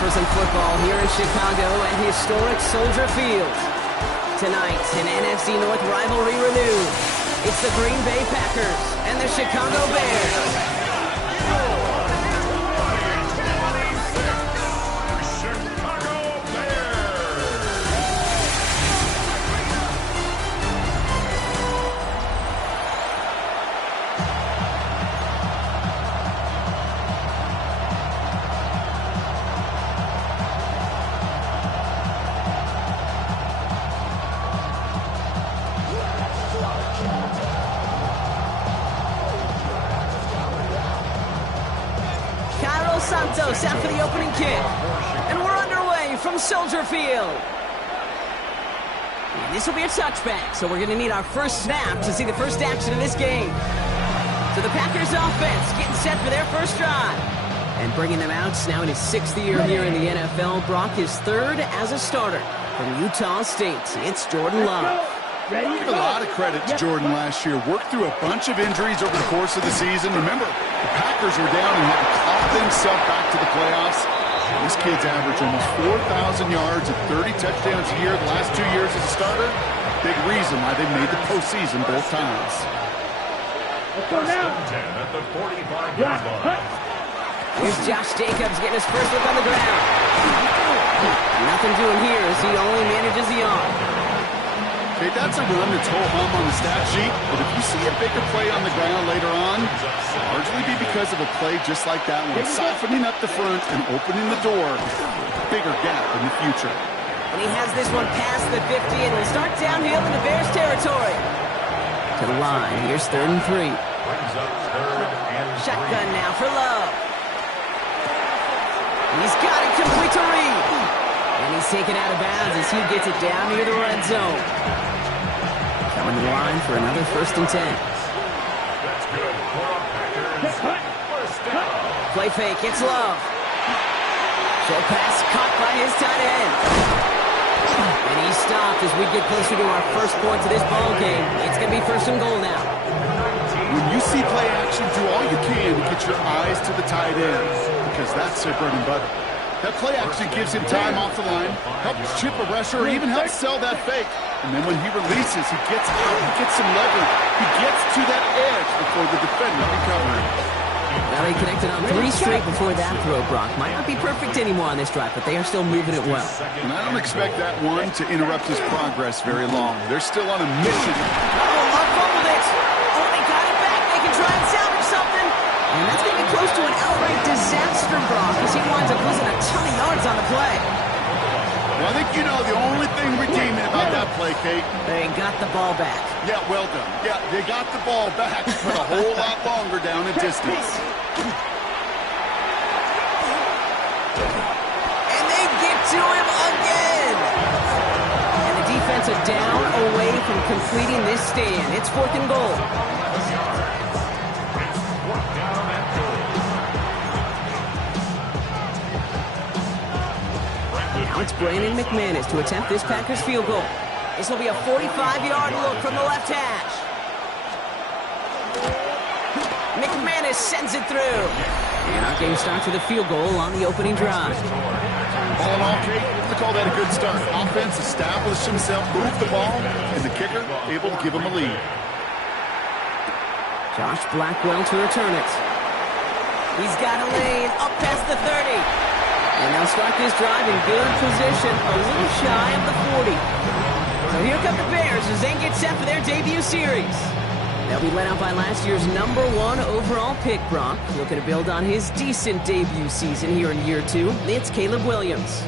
for some football here in Chicago at historic Soldier Field. Tonight, an NFC North rivalry renewed. It's the Green Bay Packers and the Chicago Bears. Santos out for the opening kick. And we're underway from Soldier Field. And this will be a touchback, so we're going to need our first snap to see the first action of this game. So the Packers offense getting set for their first drive. And bringing them out now in his 6th year here in the NFL. Brock is 3rd as a starter from Utah State. It's Jordan Love. Give a lot of credit to Jordan last year. Worked through a bunch of injuries over the course of the season. Remember, the Packers were down and had to claw themselves back to the playoffs. This kid's averaged almost 4,000 yards and 30 touchdowns a year the last 2 years as a starter. Big reason why they made the postseason both times. Let's go now. 10 at the 45-yard line. Here's Josh Jacobs getting his first look on the ground. Nothing doing here as he only manages the arm. Okay, that's a run that's ho-hum on the stat sheet, but if you see a bigger play on the ground later on, largely be because of a play just like that one, softening up the front and opening the door, bigger gap in the future. And he has this one past the 50 and will start downhill into Bears territory. To the line, here's 3rd and 3. Shotgun now for Love. And he's got it complete to Reed. And he's taken out of bounds as he gets it down near the red zone. Coming to the line for another 1st and 10. That's good. Play fake, it's Love. Short pass caught by his tight end. And he's stopped as we get closer to our first points of this ball game. It's going to be 1st and goal now. When you see play action, do all you can to get your eyes to the tight end, because that's their bread and butter. That play actually gives him time off the line, helps chip a rusher, or even helps sell that fake. And then when he releases, he gets out, he gets some leverage. He gets to that edge before the defender can cover him. Well, he connected on 3 straight before that throw, Brock. Might not be perfect anymore on this drive, but they are still moving it well. And I don't expect that one to interrupt his progress very long. They're still on a mission. Oh, Love fumbled it. Oh, they got it back. They can try and salvage something. And that's going to be close to an outright disaster, Brock, as he winds up losing a ton of yards on the play. Well, I think you know the only thing redeeming about that play, Kate. They got the ball back. Yeah, well done. Yeah, they got the ball back, but a whole lot longer down in distance. And they get to him again. And the defense are down away from completing this stand. It's 4th and goal. Now it's Brandon McManus to attempt this Packers field goal. This will be a 45-yard look from the left hash. McManus sends it through. And our game starts with a field goal on the opening drive. All in all, Kate, I call that a good start. Offense established himself, moved the ball, and the kicker able to give him a lead. Josh Blackwell to return it. He's got a lane up past the 30. And they'll start this drive in good position, a little shy of the 40. So here come the Bears as they get set for their debut series. They'll be led out by last year's #1 overall pick, Brock. Looking to build on his decent debut season here in year 2. It's Caleb Williams.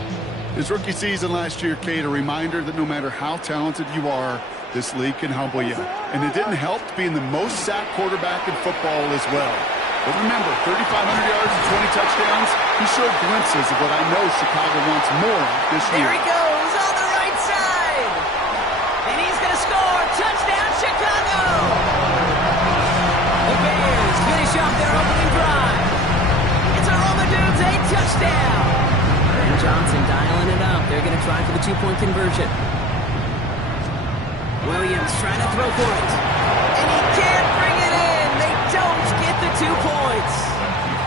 His rookie season last year, Kate, a reminder that no matter how talented you are, this league can humble you. And it didn't help being the most sacked quarterback in football as well. But remember, 3,500 yards and 20 touchdowns, he showed glimpses of what I know Chicago wants more of this year. There he goes on the right side. And he's going to score. Touchdown, Chicago. The Bears finish off their opening drive. It's a Romadudes, a touchdown. And Johnson dialing it up. They're going to try for the 2-point conversion. Williams trying to throw for it. And he can't bring it in. They don't get the 2 points.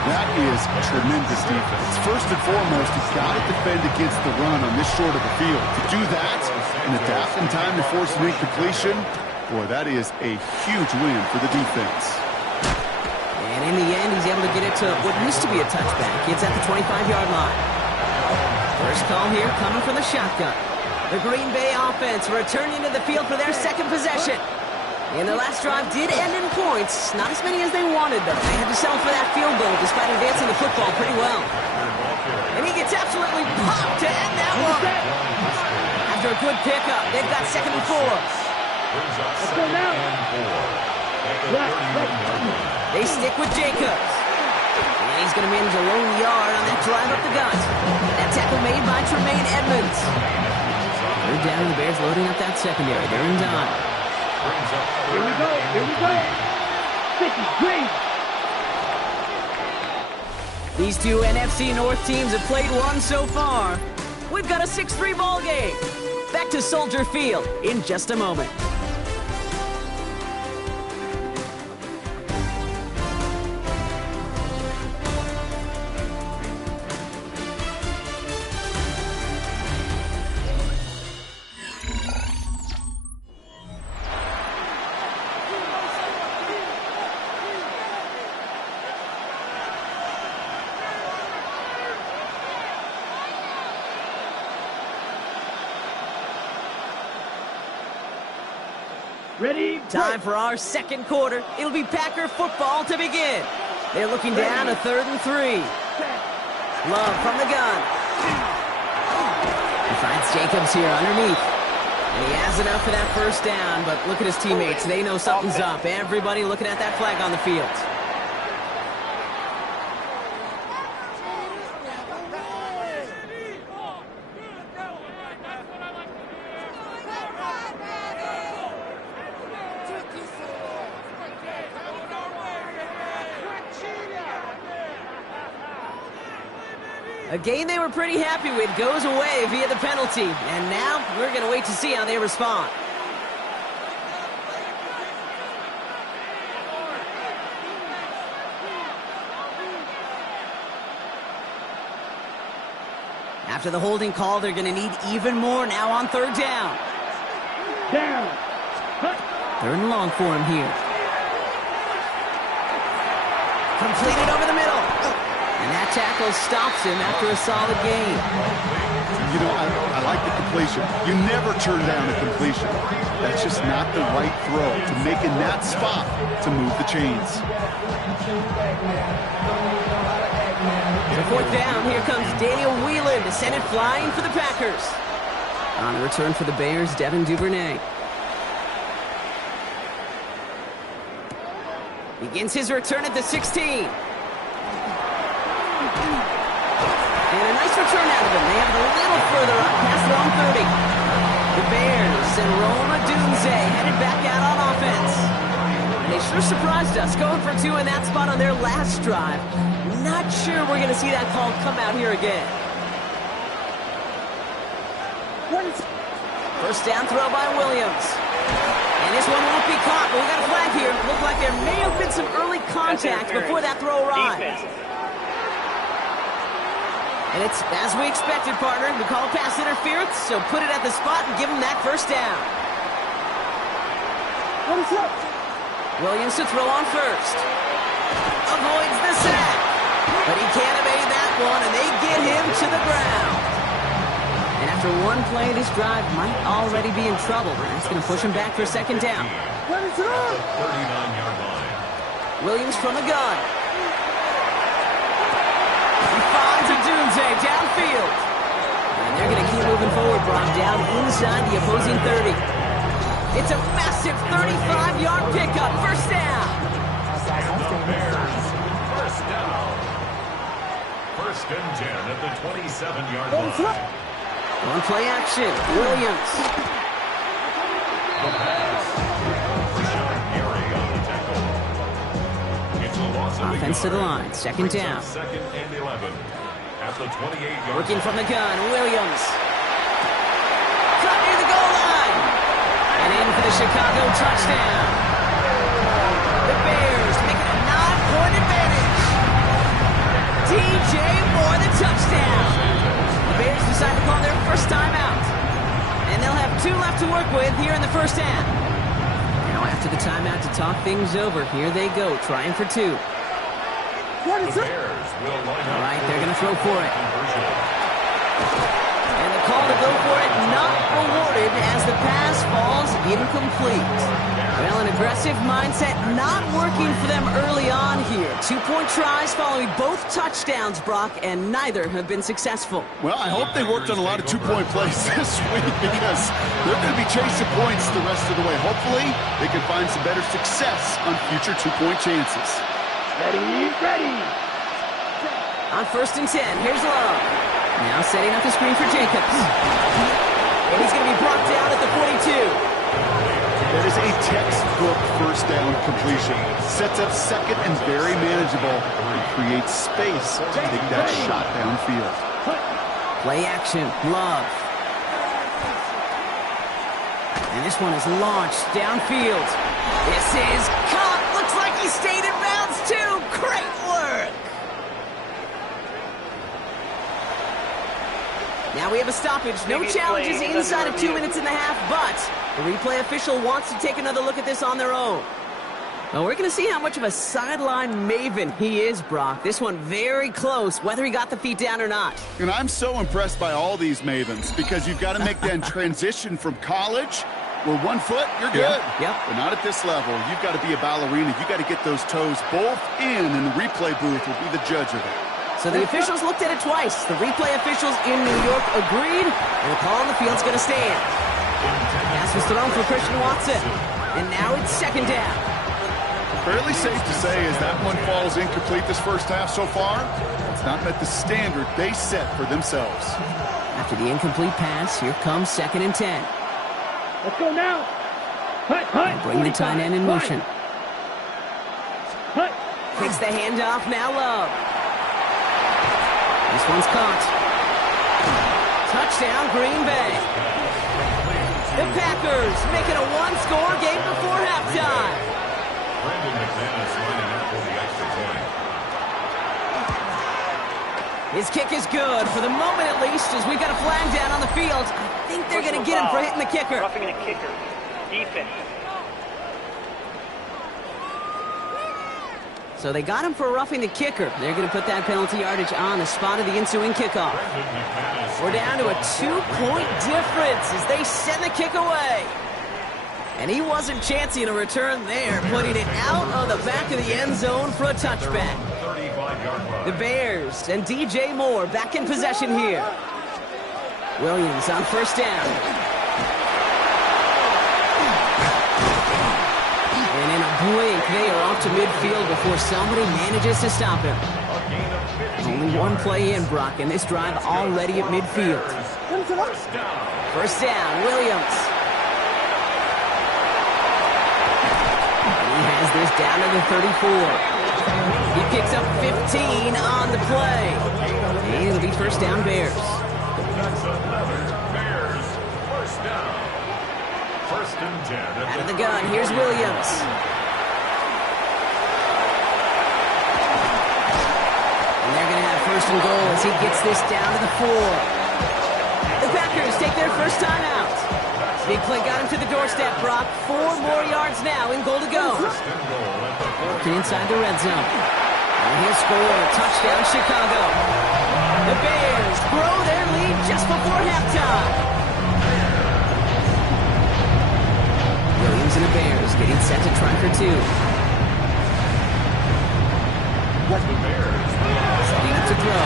That is tremendous defense. First and foremost, you've got to defend against the run on this short of the field. To do that and adapt in time to force an incompletion, boy, that is a huge win for the defense. And in the end, he's able to get it to what used to be a touchback. It's at the 25-yard line. First call here coming from the shotgun. The Green Bay offense returning to the field for their second possession. And their last drive did end in points. Not as many as they wanted, though. They had to settle for that field goal despite advancing the football pretty well. And he gets absolutely popped to end that one. After a good pickup, they've got 2nd and 4. Let's go now. They stick with Jacobs. And he's going to manage a lone yard on that drive up the gut. That tackle made by Tremaine Edmonds. They're down, the Bears loading up that secondary. They're in dime. Here we go. 53. These two NFC North teams have played one so far. We've got a 6-3 ball game. Back to Soldier Field in just a moment. Ready? Time for our second quarter. It'll be Packer football to begin. They're looking down a 3rd and 3. Love from the gun. He finds Jacobs here underneath. And he has enough for that first down, but look at his teammates. They know something's up. Everybody looking at that flag on the field. A game they were pretty happy with goes away via the penalty. And now we're going to wait to see how they respond. After the holding call, they're going to need even more now on 3rd down. Down. 3rd and long for him here. Completed over the middle. And that tackle stops him after a solid gain. You know, I like the completion. You never turn down a completion. That's just not the right throw to make in that spot to move the chains. For 4th down, here comes Daniel Whelan to send it flying for the Packers. On the return for the Bears, Devin Duvernay. Begins his return at the 16. And a nice return out of him. They have it a little further up past their own 30. The Bears and Roma Dunze headed back out on offense. And they sure surprised us, going for 2 in that spot on their last drive. Not sure we're going to see that call come out here again. First down throw by Williams. And this one won't be caught, but we got a flag here. Looked like there may have been some early contact before that throw arrived. And it's as we expected, partner. We call pass interference, so put it at the spot and give him that first down. What is up? Williams to throw on first. Avoids the sack. But he can't evade that one, and they get him to the ground. And after one play, this drive might already be in trouble. That's going to push him back for 2nd down. What is up? 39-yard line. Williams from the gun. He finds a Dunze downfield. And they're going to keep moving forward, Brock, down inside the opposing 30. It's a massive 35-yard pickup. First down. The Bears, first down. 1st and 10 at the 27-yard line. On play action, Williams. The pass. Rashawn Gary on the tackle. It's a loss of Offense to the line, 2nd down. 2nd and 11 at the 28-yard Working line. from the gun, Williams. Cut near the goal line. And in for the Chicago touchdown. The Bears making a 9-point advantage. DJ Moore, the touchdown. The Bears decide to call their first timeout. And they'll have 2 left to work with here in the first half. Now after the timeout to talk things over, here they go, trying for 2. The Bears will line up. All right, they're going to throw for it. And the call to go for it not rewarded as the pass falls incomplete. Well, an aggressive mindset not working for them early on here. 2-point tries following both touchdowns, Brock, and neither have been successful. Well, I hope they worked on a lot of 2-point plays this week because they're going to be chasing points the rest of the way. Hopefully, they can find some better success on future 2-point chances. Ready. On 1st and 10, here's Love. Now setting up the screen for Jacobs. And he's going to be brought down at the 42. That is a textbook first down completion. Sets up second and very manageable and creates space to take that shot downfield. Play action, Love. And this one is launched downfield. This is caught. Looks like he stayed in bounds too. Great work. Now we have a stoppage. No challenges inside of 2 minutes and a half, but the replay official wants to take another look at this on their own. Well, we're going to see how much of a sideline maven he is, Brock. This one very close, whether he got the feet down or not. And I'm so impressed by all these mavens because you've got to make that transition from college where 1 foot, you're good. Yep. But not at this level. You've got to be a ballerina. You've got to get those toes both in, and the replay booth will be the judge of it. So the officials looked at it twice. The replay officials in New York agreed, and the call on the field's going to stand. Pass was thrown for Christian Watson, and now it's 2nd down. Fairly safe to say as that one falls incomplete this first half so far, it's not met the standard they set for themselves. After the incomplete pass, here comes 2nd and 10. Let's go now. Hut. Bring the tight end in motion. Hut. Takes the handoff, now Love. This one's caught. Touchdown, Green Bay. The Packers making a 1-score game before halftime. Brandon McManus lining up for the extra point. His kick is good, for the moment at least, as we've got a flag down on the field. I think they're going to get him for hitting the kicker. Roughing the kicker. Defense. So they got him for roughing the kicker. They're going to put that penalty yardage on the spot of the ensuing kickoff. We're down to a 2-point difference as they send the kick away. And he wasn't chancing a return there, putting it out of the back of the end zone for a touchback. The Bears and DJ Moore back in possession here. Williams on 1st down. And in a blink, they are off to midfield before somebody manages to stop him. Only 1 play in, Brock, and this drive already at midfield. 1st down, Williams. He has this down to the 34. He picks up 15 on the play. And it'll be 1st down, Bears. Bears, 1st down. 1st and 10. Out of the gun, here's Williams. And they're going to have 1st and goal as he gets this down to the 4. The Packers take their first time out. Big play got him to the doorstep, Brock. 4 more yards now in goal to go. Working inside the red zone. And he'll score. Touchdown, Chicago. The Bears grow their lead just before halftime. Williams and the Bears getting set to try for 2. Setting up to throw.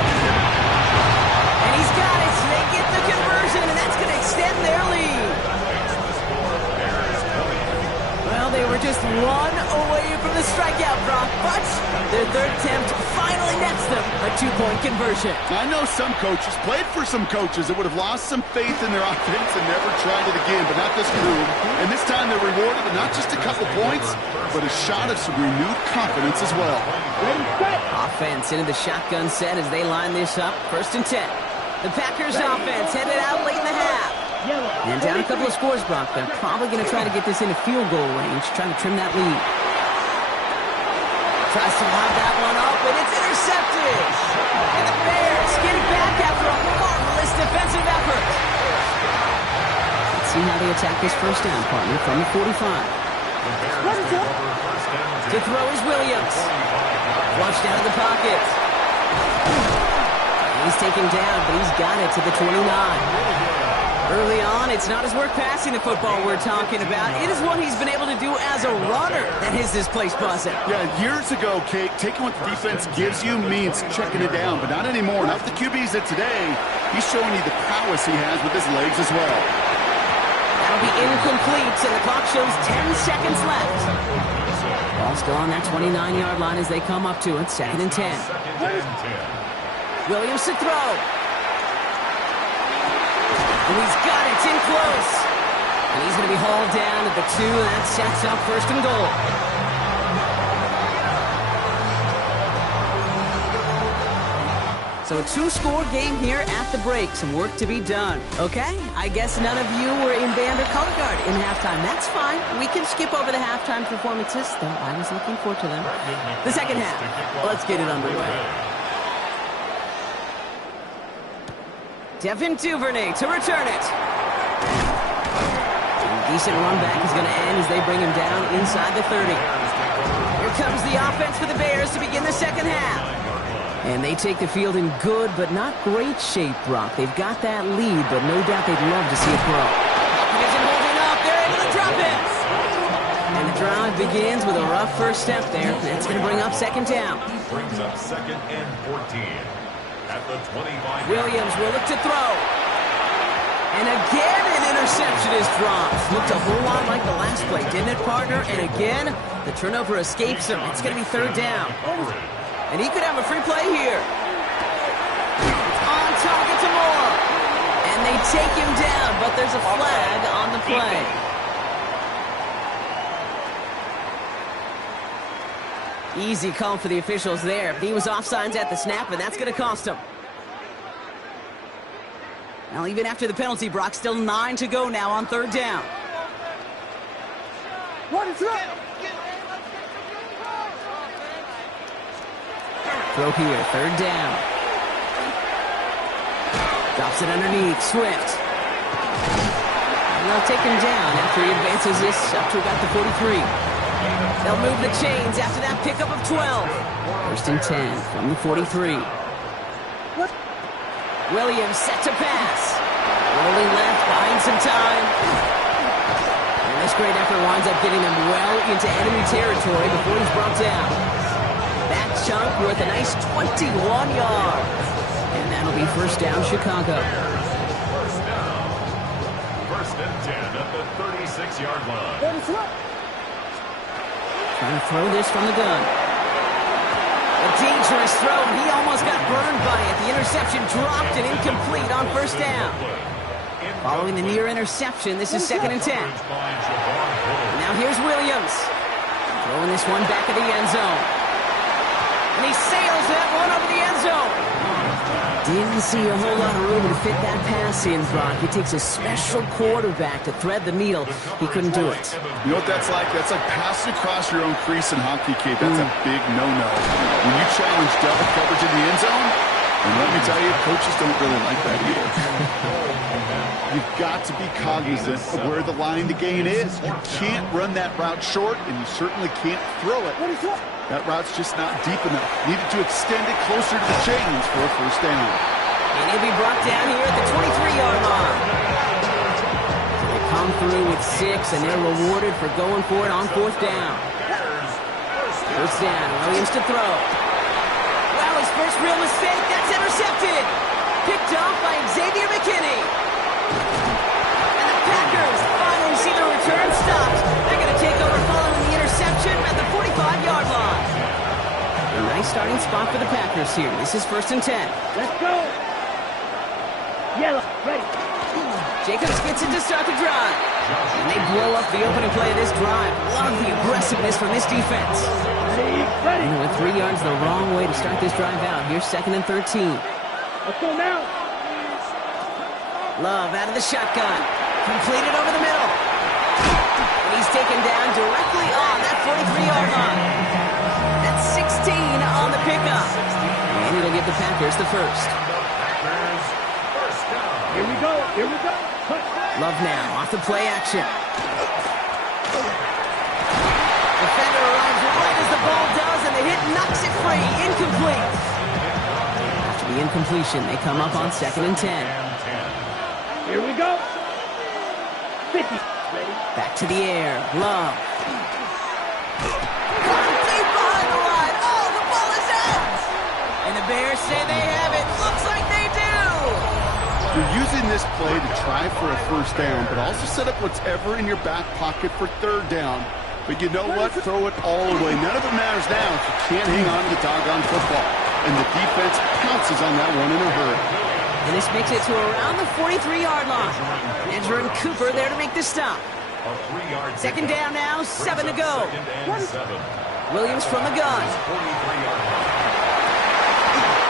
And he's got it. They get the conversion, and that's going to extend their lead. Well, they were just 1 away from the strikeout, Brock, but their 3rd attempt finally nets them a 2-point conversion. I know some coaches, played for some coaches that would have lost some faith in their offense and never tried it again, but not this crew. And this time they're rewarded with not just a couple points, but a shot of some renewed confidence as well. Offense into the shotgun set as they line this up. 1st and 10. The Packers offense headed out late in the half. And down a couple of scores, Brock. They're probably going to try to get this into field goal range, trying to trim that lead. Tries to lob that one up, and it's intercepted. And the Bears get it back after a marvelous defensive effort. Let's see how they attack this first down, partner, from the 45. To throw is Williams. Flushed out of the pocket. He's taken down, but he's got it to the 29. Early on, it's not his work passing the football we're talking about. It is what he's been able to do as a runner that has displaced Bussett. Yeah, years ago, Kate, taking what the defense gives you means checking it down, but not anymore. Not with the QBs of today. He's showing you the prowess he has with his legs as well. That'll be incomplete, and the clock shows 10 seconds left. Ball still on that 29-yard line as they come up to it, 2nd and 10. Williams to throw. And he's got it, it's in close. And he's going to be hauled down at the 2, and that sets up 1st and goal. So a 2-score game here at the break. Some work to be done. Okay, I guess none of you were in band or color guard in halftime. That's fine. We can skip over the halftime performances, though I was looking forward to them. The second half. Let's get it underway. Devin Duvernay to return it. A decent run back is going to end as they bring him down inside the 30. Here comes the offense for the Bears to begin the second half. And they take the field in good but not great shape, Brock. They've got that lead, but no doubt they'd love to see it grow. Isn't holding up. They're able to drop it. And the drive begins with a rough first step there. That's going to bring up 2nd down. Brings up 2nd and 14. At the 25. Williams will look to throw. And again, an interception is dropped. Looked a whole lot like the last play, didn't it, partner? And again, the turnover escapes him. It's going to be 3rd down. And he could have a free play here. On target to Moore. And they take him down, but there's a flag on the play. Easy call for the officials there. He was offsides at the snap, and that's going to cost him. Now, even after the penalty, Brock, still 9 to go now on 3rd down. What is that? Throw here, 3rd down. Drops it underneath, Swift. And they'll take him down after he advances this up to about the 43. They'll move the chains after that pickup of 12. 1st and 10 from the 43. What? Williams set to pass. Rolling left, buying some time. And this great effort winds up getting them well into enemy territory before he's brought down. That chunk worth a nice 21 yards. And that'll be 1st down, Chicago. 1st and 10 at the 36-yard line. Trying to throw this from the gun. A dangerous throw, and he almost got burned by it. The interception dropped and incomplete on 1st down. Following the near interception, this is 2nd and 10. Now here's Williams. Throwing this one back of the end zone. And he sails that one over the end zone. Didn't see a whole lot of room to fit that pass in, Brock. It takes a special quarterback to thread the needle. He couldn't do it. You know what that's like? That's like passing across your own crease in hockey, Kate. That's a big no-no. When you challenge double coverage in the end zone, and let me tell you, coaches don't really like that either. You've got to be cognizant of where the line to gain is. You can't run that route short, and you certainly can't throw it. That route's just not deep enough. Needed to extend it closer to the chains for a 1st down. And he'll be brought down here at the 23-yard line. So they come through with 6, and they're rewarded for going for it on 4th down. 1st down, Williams to throw. Well, his first real mistake, that's intercepted. Picked off by Xavier McKinney. And the Packers finally see the return stopped. They're going to take over following the interception at the 45-yard line. A nice starting spot for the Packers here. This is 1st and 10. Let's go. Yellow, ready. Jacobs gets it to start the drive. And they blow up the opening play of this drive. Love the aggressiveness from this defense. Ready. And with 3 yards the wrong way to start this drive out. Here's 2nd and 13. Let's go now. Love out of the shotgun. Completed over the middle. And he's taken down directly on that 43-yard line. That's 16 on the pickup. And it'll give the Packers the first. Packers, first down. Here we go. Here we go. Love now, off the play action. Defender arrives right as the ball does, and the hit knocks it free. Incomplete. After the incompletion, they come up on 2nd and 10. Here we go. 50. Ready? Back to the air. Love. Deep behind the line. Oh, the ball is out. And the Bears say they have it. Looks like they do. You're using this play to try for a first down, but also set up whatever in your back pocket for 3rd down. But you know what? Throw it all away. None of it matters now if you can't hang on to the doggone football. And the defense pounces on that one in a hurry. And this makes it to around the 43-yard line. Edger and Cooper there to make the stop. A 3-yard 2nd down now, 7 to go. 2nd and 7. Williams from the gun. 43-yard line.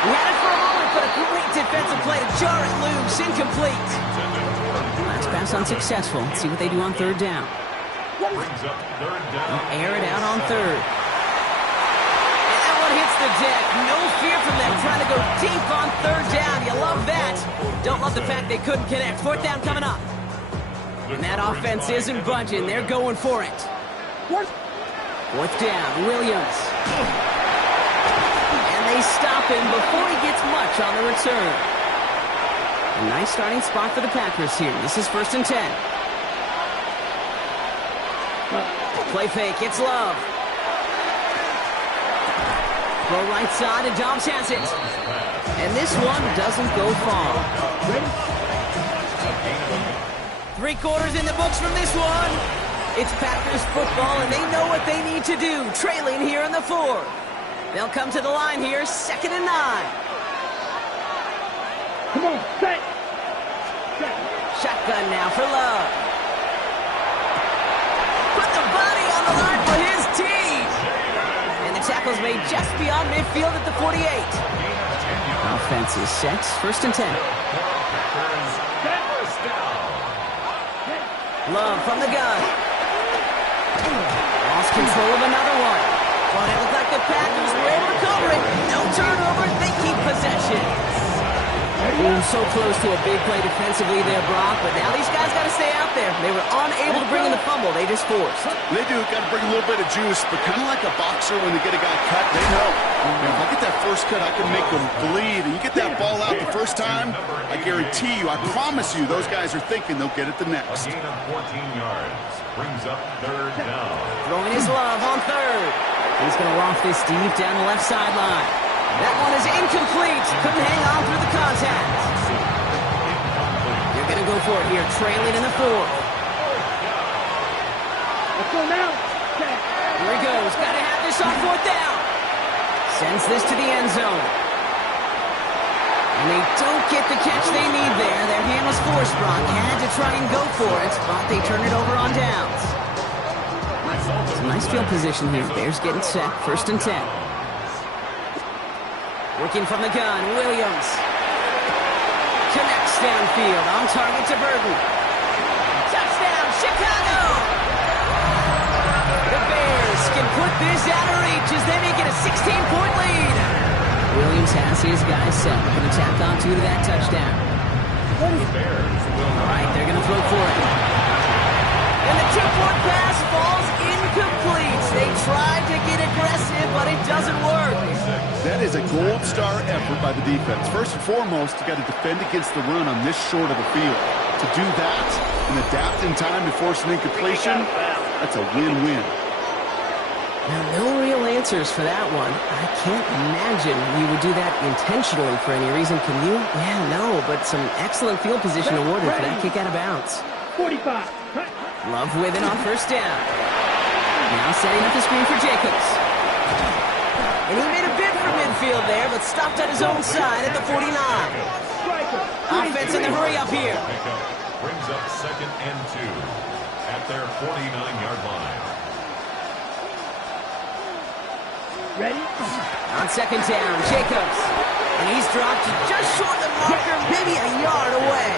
He had it for a moment, but a great defensive play to jar it loose. Incomplete. Last pass unsuccessful. Let's see what they do on 3rd down. Brings up 3rd down. Air it out on 3rd. And that one hits the deck. No fear from them trying to go deep on 3rd down. You love that. Don't love the fact they couldn't connect. 4th down coming up. And that offense isn't budging. They're going for it. 4th down, Williams. And they stop him before he gets much on the return. A nice starting spot for the Packers here. This is 1st and 10. Play fake, it's Love. Throw right side, and Dobbs has it. And this one doesn't go far. 3 quarters in the books from this one. It's Packers football, and they know what they need to do, trailing here in the 4th. They'll come to the line here, 2nd and 9. Come on, set. Shotgun now for Love. Put the body on the line for his team. And the tackle's made just beyond midfield at the 48. Offense is set, 1st and 10. First down. Love from the gun. Lost control of another one. But it looked like the Packers were able to cover it. No turnover, they keep possession. Ooh, so close to a big play defensively there, Brock, but now these guys got to stay out there. They were unable to bring in the fumble. They just forced. They do. Got to bring a little bit of juice, but kind of like a boxer when they get a guy cut, they know. Man, if I get that first cut, I can make them bleed. And you get that ball out the first time, I guarantee you, I promise you, those guys are thinking they'll get it the next. A gain of 14 yards. Brings up 3rd down. Throwing his Love on 3rd. He's going to loft this deep down the left sideline. That one is incomplete. Couldn't hang on through the contact. They're going to go for it here, trailing in the 4th. Let's go now. Set. Here he goes. Got to have this on 4th down. Sends this to the end zone. And they don't get the catch they need there. Their hand was forced, Brock. Had to try and go for it, but they turn it over on downs. It's a nice field position here. Bears getting set. 1st and 10. Working from the gun, Williams. Connects downfield, on target to Burton. Touchdown, Chicago! The Bears can put this out of reach as they make it a 16-point lead. Williams has his guys set. Going to tack on to that touchdown. The Bears will All right, they're going to throw for it. And the 2-point pass falls incomplete. They tried to get aggressive, but it doesn't work. That is a gold star effort by the defense. First and foremost, you got to defend against the run on this short of the field. To do that and adapt in time to force an incompletion, that's a win-win. Now, no real answers for that one. I can't imagine you would do that intentionally for any reason, can you? Yeah, no, but some excellent field position awarded for that kick out of bounds. 45. Love with it on 1st down. Now setting up the screen for Jacobs. And he made a bid for midfield there, but stopped at his own side at the 49. Offense in the hurry up here. brings up 2nd and 2 at their 49-yard line. Ready? On 2nd down, Jacobs. And he's dropped just short of the marker, maybe a yard away.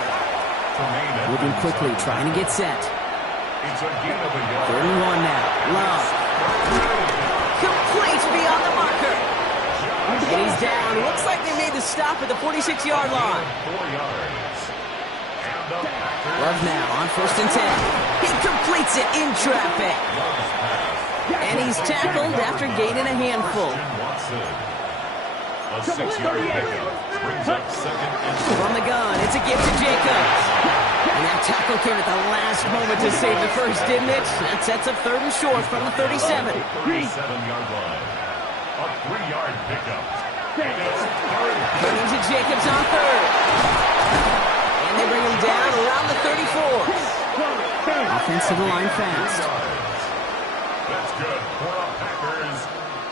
Moving quickly, trying to get set. It's a gain of a yard. 3rd and 1 now. Love. Complete beyond the marker. And he's down. Looks like they made the stop at the 46-yard line. 4 yards. And the Packers. Love now on 1st and 10. He completes it in traffic. And he's tackled after gaining a handful. A 6-yard pickup brings up 2nd and 4. From the gun, it's a gift to Jacobs. And that tackle came at the last moment to save the first, didn't it? That sets up 3rd and short from the 37. 37-yard line. A 3-yard pickup. Brings it Jacobs on 3rd. And they bring him down around the 34. Offense to the line fast. That's good for the Packers.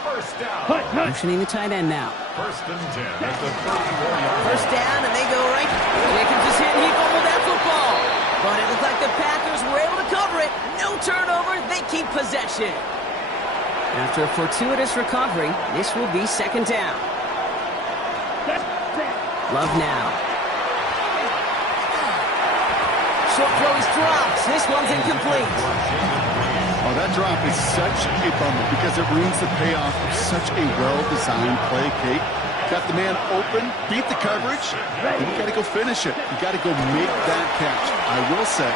First down. Motioning the tight end now. 1st and 10 at the 34-yard line. First down, and they go right. Jacobs is hit, and he fumbled that football. But it looked like the Packers were able to cover it. No turnover. They keep possession. After a fortuitous recovery, this will be 2nd down. Love now. Short throw is dropped. This one's incomplete. Oh, that drop is such a bummer because it ruins the payoff of such a well-designed play, Kate. Got the man open, beat the coverage, and you got to go finish it. You got to go make that catch. I will say,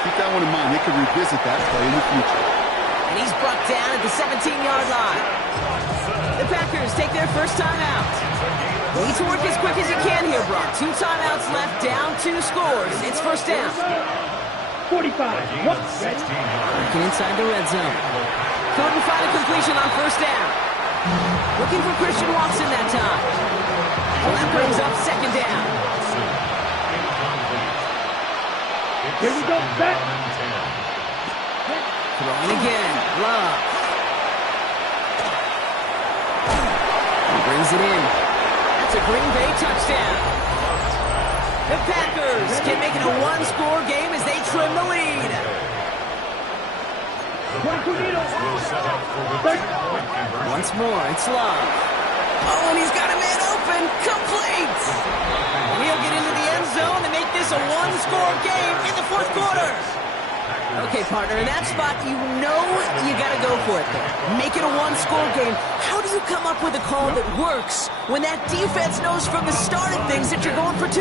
keep that one in mind. They could revisit that play in the future. And he's brought down at the 17-yard line. The Packers take their first time out. Need to work as quick as you can here, Brock. 2 timeouts left, down 2 scores. It's first down. 45. What? Ready? Working inside the red zone. Couldn't find a completion on first down. Looking for Christian Watson that time. Well, that brings up 2nd down. Here we go. Back. Throwing again. Love. He brings it in. That's a Green Bay touchdown. The Packers can make it a 1-score game as they trim the lead. Once more, it's Love. Oh, and he's got a man open. Complete. And he'll get into the end zone and make this a 1-score game in the 4th quarter. Okay, partner, in that spot, you know you got to go for it there. Make it a 1-score game. How do you come up with a call that works when that defense knows from the start of things that you're going for 2?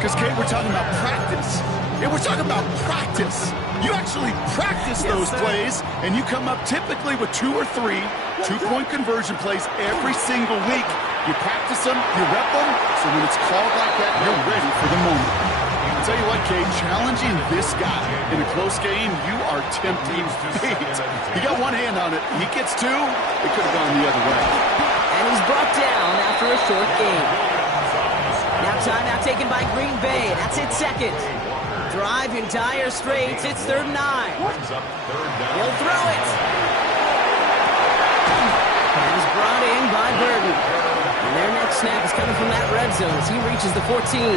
Because, Kate, we're talking about practice. Yeah, we're talking about practice. You actually practice those plays, and you come up typically with 2 or 3 2-point conversion plays every single week. You practice them, you rep them, so when it's called like that, you're ready for the moment. I'll tell you what, Kate, challenging this guy in a close game, you are tempting fate. He got one hand on it. He gets 2. It could have gone the other way. And he's brought down after a short game. Now timeout taken by Green Bay. That's it 2nd. Drive in dire straits. It's 3rd and 9. He'll throw it. And he's brought in by Burton. And their next snap is coming from that red zone as he reaches the 14.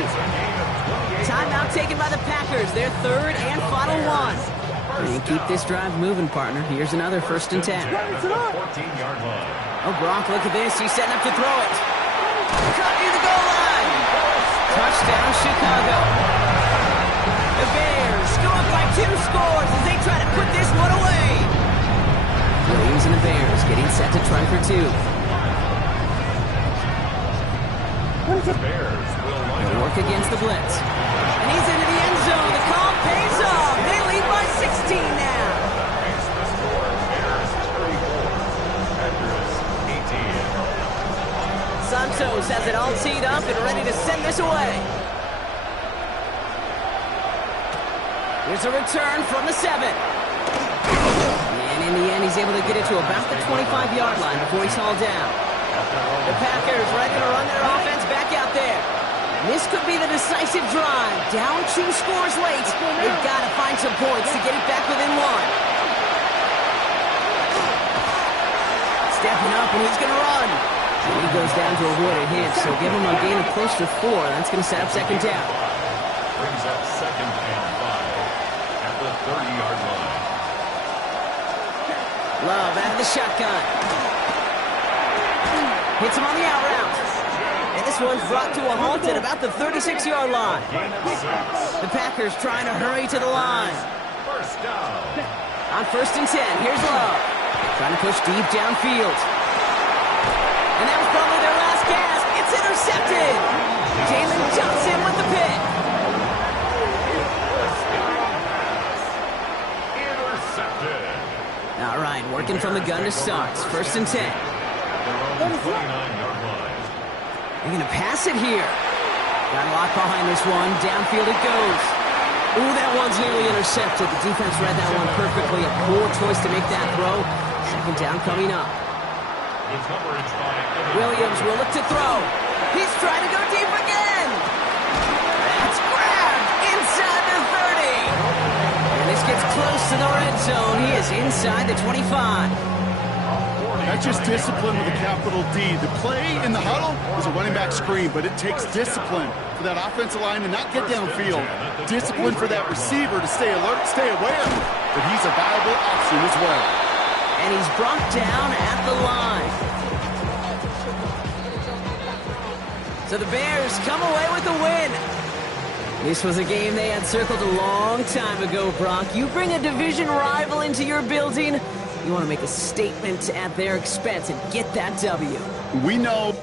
Timeout taken by the Packers. Their 3rd and final one. And keep this drive moving, partner. Here's another 1st and 10. 14-yard line. Oh, Brock, look at this. He's setting up to throw it. Cut near the goal line. Touchdown, Chicago. The Bears go up by 2 scores as they try to put this one away. Williams and the Bears getting set to try for 2. The Bears will line They'll up. work against the blitz. And he's into the end zone. The call pays off. They lead by 16 now. Makes the score Bears 34, Packers 18. Santos has it all teed up and ready to send this away. Here's a return from the 7. And in the end, he's able to get it to about the 25-yard line before he's hauled down. The Packers ready to run their offense back out there. This could be the decisive drive. Down 2 scores late. They've got to find some points to get it back within 1. Stepping up, and he's going to run. And he goes down to avoid a hit, so give him a gain of close to 4. That's going to set up 2nd down. Brings up 2nd and 5 at the 30-yard line. Love out of the shotgun. Hits him on the out route. And this one's brought to a halt at about the 36-yard line. The Packers trying to hurry to the line. First down. On 1st and 10, here's Love. Trying to push deep downfield. And that was probably their last intercepted. Jalen Johnson with the pick. Intercepted. All right, working from the gun to start. First and 10. Their own 29-yard line. They're going to pass it here. Got a lock behind this one. Downfield it goes. Ooh, that one's nearly intercepted. The defense read that one perfectly. A poor choice to make that throw. Second down coming up. The coverage by Williams will look to throw. He's trying to go deep again. That's grabbed inside the 30. And this gets close to the red zone. He is inside the 25. That's just discipline with a capital D. The play in the huddle is a running back screen, but it takes discipline for that offensive line to not get downfield. Discipline for that receiver to stay alert, stay aware that he's a viable option as well. And he's brought down at the line. So the Bears come away with a win. This was a game they had circled a long time ago, Brock. You bring a division rival into your building, you want to make a statement at their expense and get that W. We know